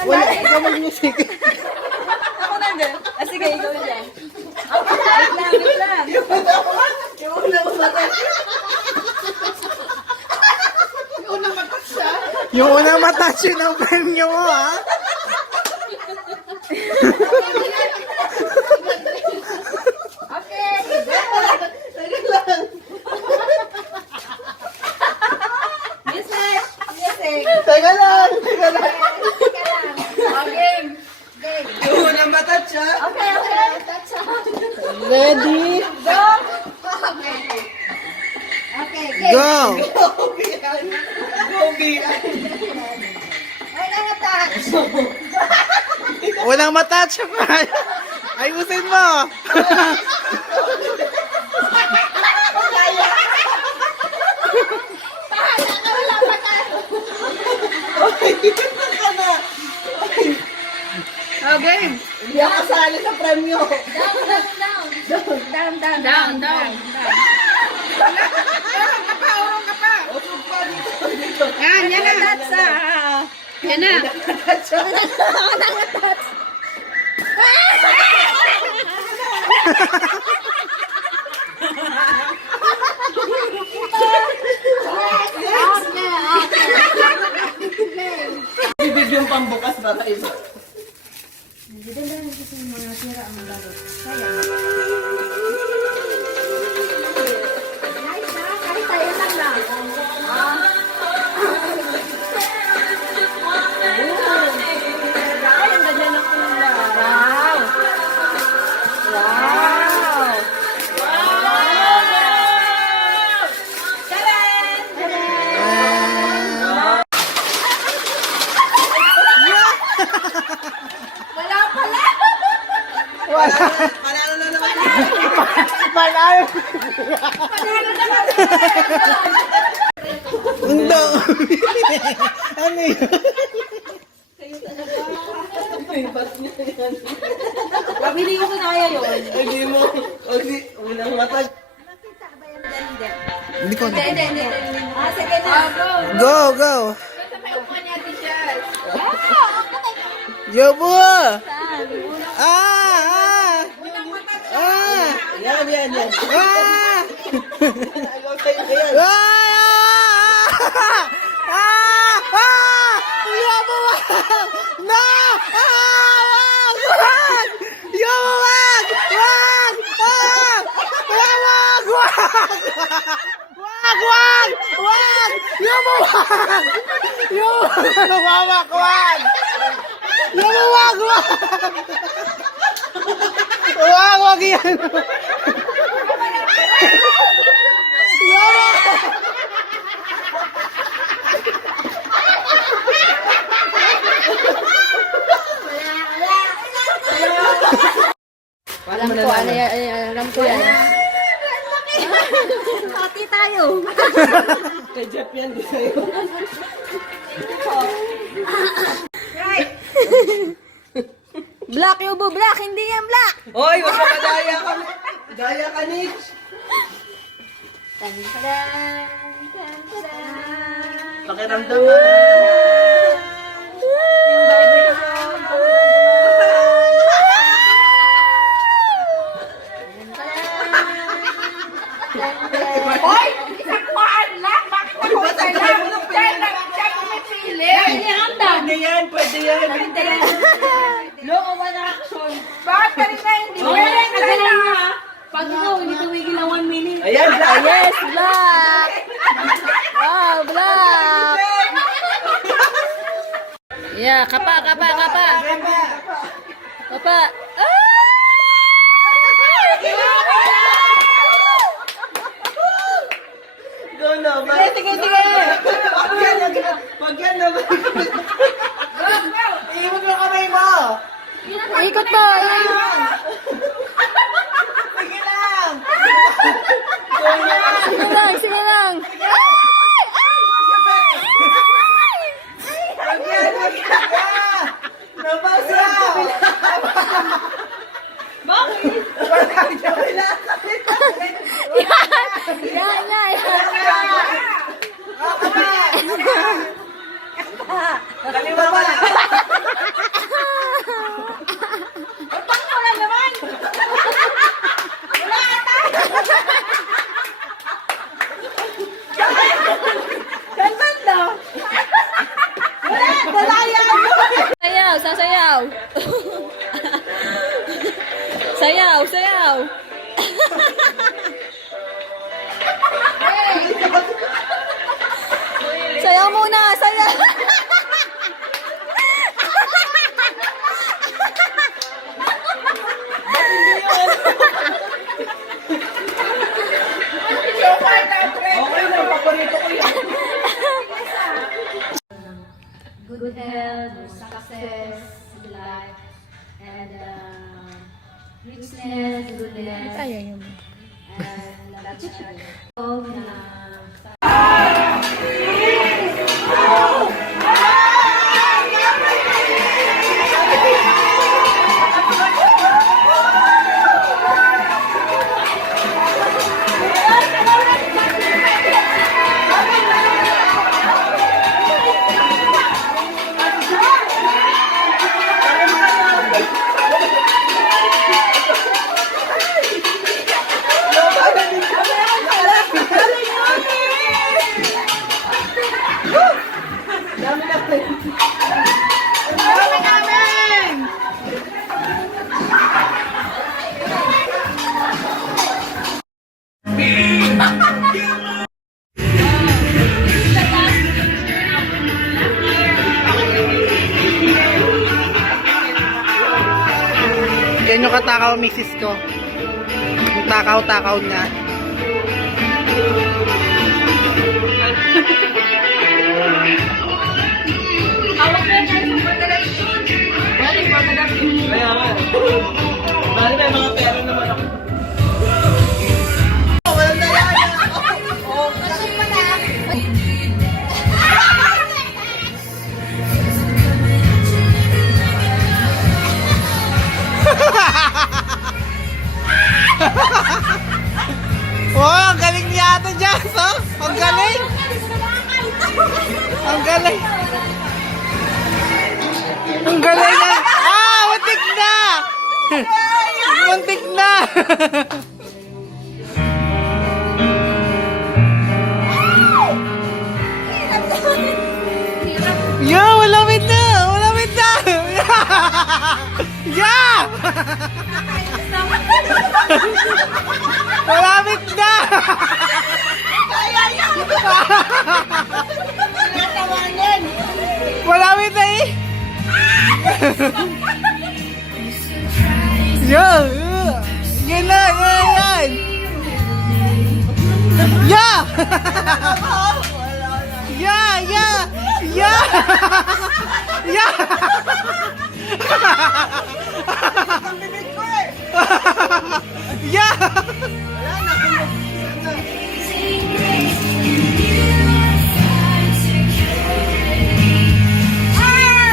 Wala, ikaw mag-music. Ako nandun. Ah, sige, ikaw dyan. Okay, wait lang. Yung unang matat. Yung unang matat yun ang premyo mo, ha? Okay. Tagal lang. Music. Music. Teka lang. Okay. Game. Yung unang matat siya. Okay, okay. Ready? Go. Okay, game. Go! Go, Ay, nangatouch. Walang matat siya pa. Ayusin mo. Pahala ka, wala pa tayo. Oh, game. Hindi ako kasali sa premyo. Down. Urong ka pa. Usog pa dito. Yan na. That's yan na. Bibig yung pambukas para iba. Panalo na naman. Panalo. Undo. Ano yun? Pabili ko kunaya yun. Hindi mo. Unang matag. Hindi ko. Hindi. Ah, sige na. Go. Sa may upuan natin siya. Yobo! Yan. Yobo! No! Wag! Yobo, wag! Yobo, wag! Yobo, wag! Wag yan! Alam ko yan. Pati tayo. Kay Jeff yan, di sa'yo. Right. Black, Yobo, black. Hindi yan black. Hoy, wag ka madaya ka. Daya ka, Nitch. Tan-tadan. Pakiramdam mo. Hoy! Isang kuhaan lang! Bakit ako isa lang? Siya pumipili! Pwede yan. Law of attraction. Bakit ka rin na hindi? Kagalan mo ha. Pag ikaw, hindi tumigil ng 1 minute. Ayan, Yes, black! Wow, black! Yeah, kapa. Kapa. Go na. Sige. Wag yan na. Iwan mo kamay mo. Ikot mo. Sige lang. Wag yan. Nabasa. Bakit? Yan. Kaliwa pala. Malaya! Sayaw, sasayaw. Sayaw, sayaw. Sayaw muna, sayaw. Okay na, paborito ko yan. Good health, success, good life, and richness, goodness, and that's it. So, Dami namin! Dami namin! Ganyan yung katakaw misis ko. Yung takaw-takaw niya. Kaya nga. Bali may mga pera naman ako. Walang nalala. Oh, ang galing niya ata dyan, oh. Ang galing. Ang galing. Ang galing na. Ah, muntik na. Muntik na. Yeah, malapit na. Malapit na. Yeah. Malapit na. Malapit na eh. Yan! Yan na! Yan! Yeah! Yeah! Yeah! Yeah! Yeah! Yeah!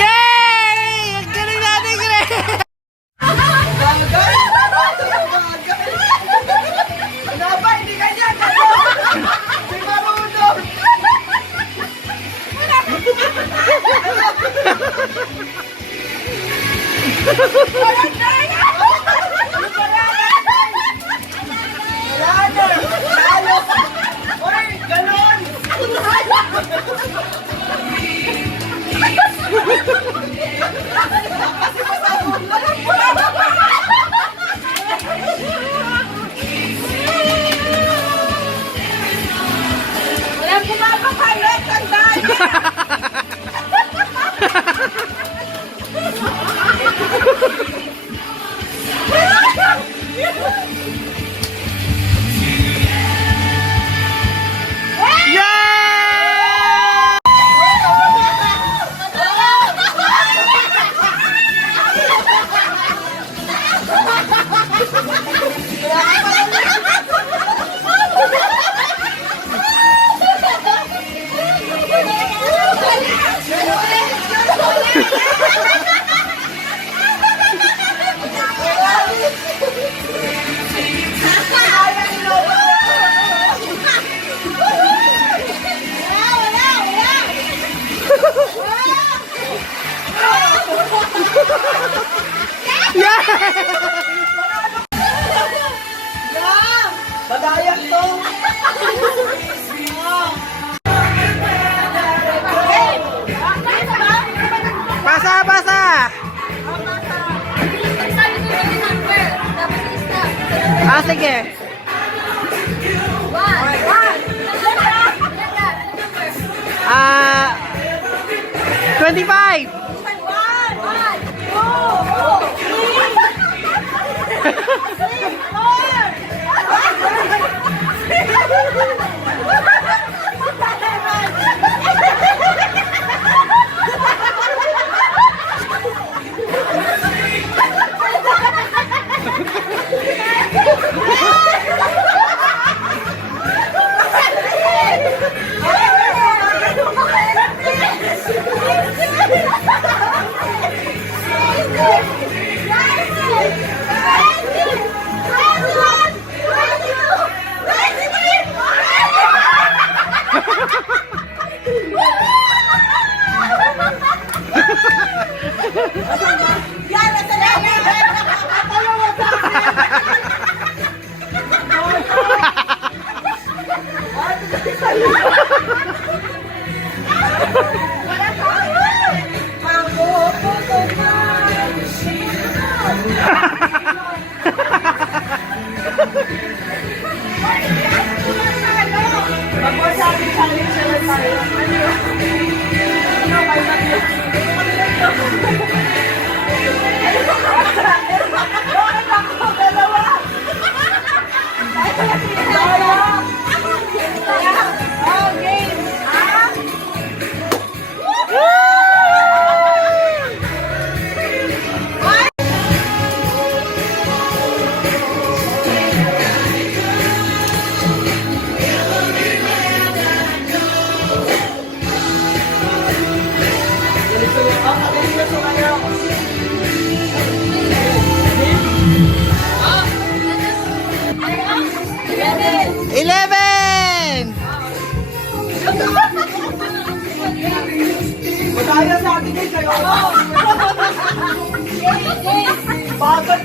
Yay! Ang galing natin, Greg! walang kumakapalit, tandaan niya. Badayak to! Hey! Bakit ba? Basa, basa! Sabi ko yung number. Dapat isa. Ah, sige. Ah, 25! Eleven! Madaya sa atin guys, kayo. Bakit?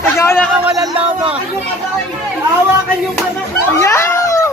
Ikaw na ka walang lobo. Hawakan yung anak mo. Yow!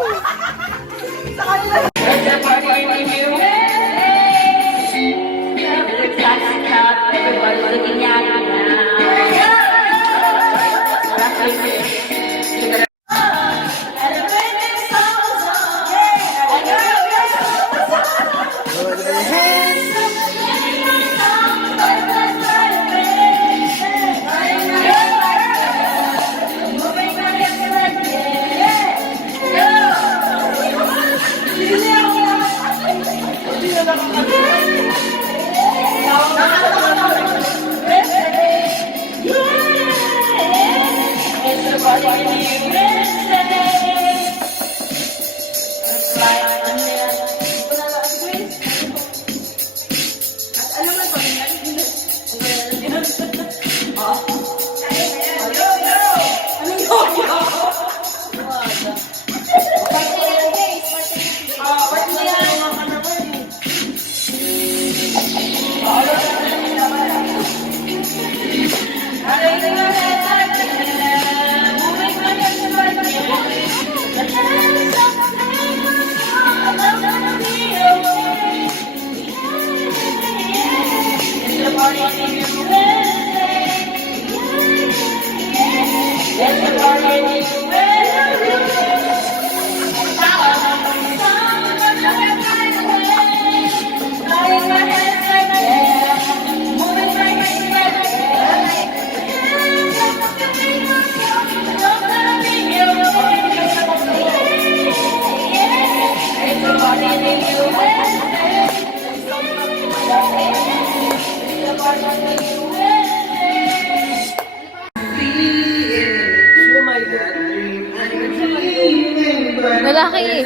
Lalaki eh.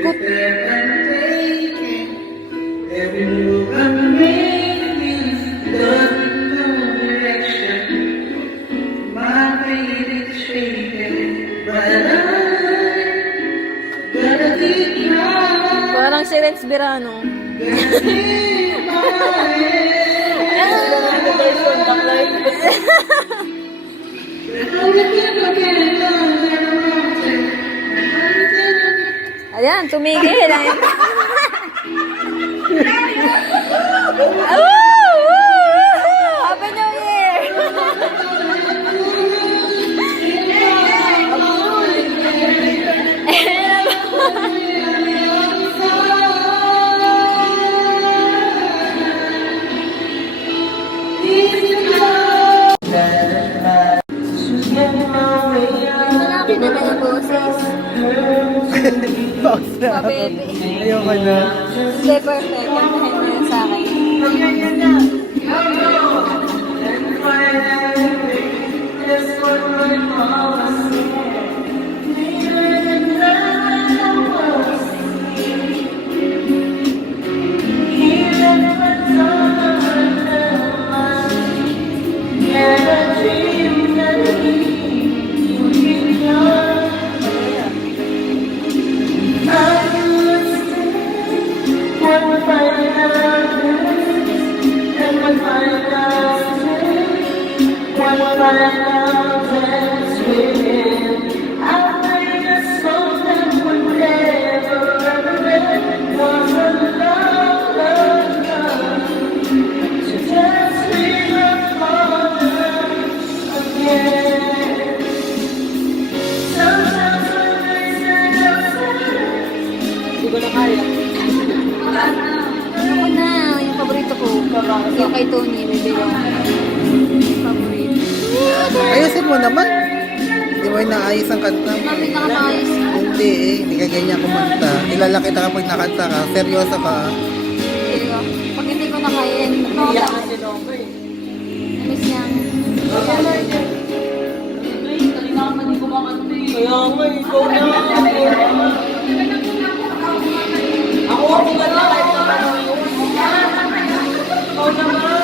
Lagot. Parang si Rex Birano. Ayan, tumigil. Happy New Year! Malaki naman yung boses. Pause na ako. Baby. Ayoko na. Hindi, perfect. Kantahin mo yun sa akin. Ako na, yung paborito ko. Yung kay Tony, may bilong. Paborito. Ayusin mo naman. Hindi mo inaayos ang kanta. Mami, nakamaayos ka. Hindi eh. Hindi ka ganyan kumanta. Kilala kita kapag nakanta ka. Seryoso ka. Pag hindi ko na kaya, iyak na si Lobo eh. Miss niya. Kanina ka hindi kumakanta eh. Kaya nga, ikaw na. Ako ba na? Ikaw naman.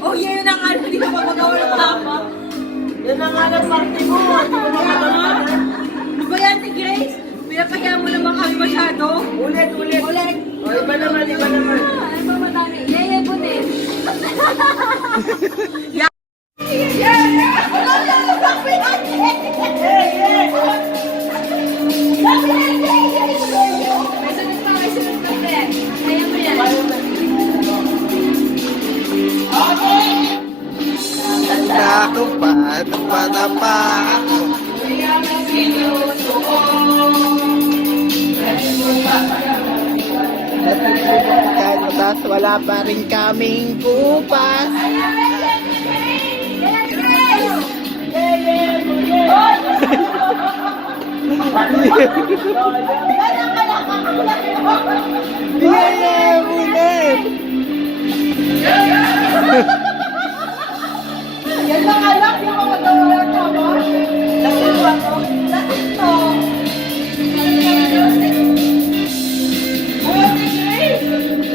Oh, yun ang ano, hindi na mapagawa ng tama. Yan ang alam party mo. Hindi mo makakalaman. Ano ba yan, si Grace? Pinapahiya mo naman kami masyado. Ulit. Ulit. O, iba naman. Ay, ba madami? Yeye po din. May sunod pa, Fred. Kaya mo yan. Ako pa. Bata pa ako. Tapos wala pa rin kaming kupas. Yeah, ulit. Yan lang alam, yung mga magawa ng tama. Lakit ba to? Lakit to.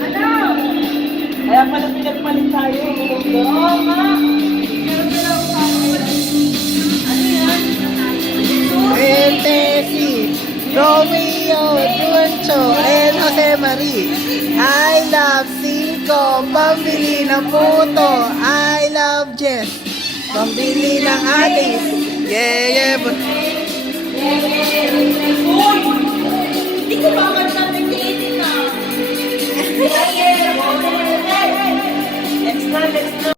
Ano? Kaya pala pinagpalit tayo. Oo nga. Tesi, Romeo, Duancho, and Jose Marie. I love Cinco, pambili ng puto. I love Jess, pambili ng atis. Yeah. Hindi ko ba magsasabihin na? na, next na.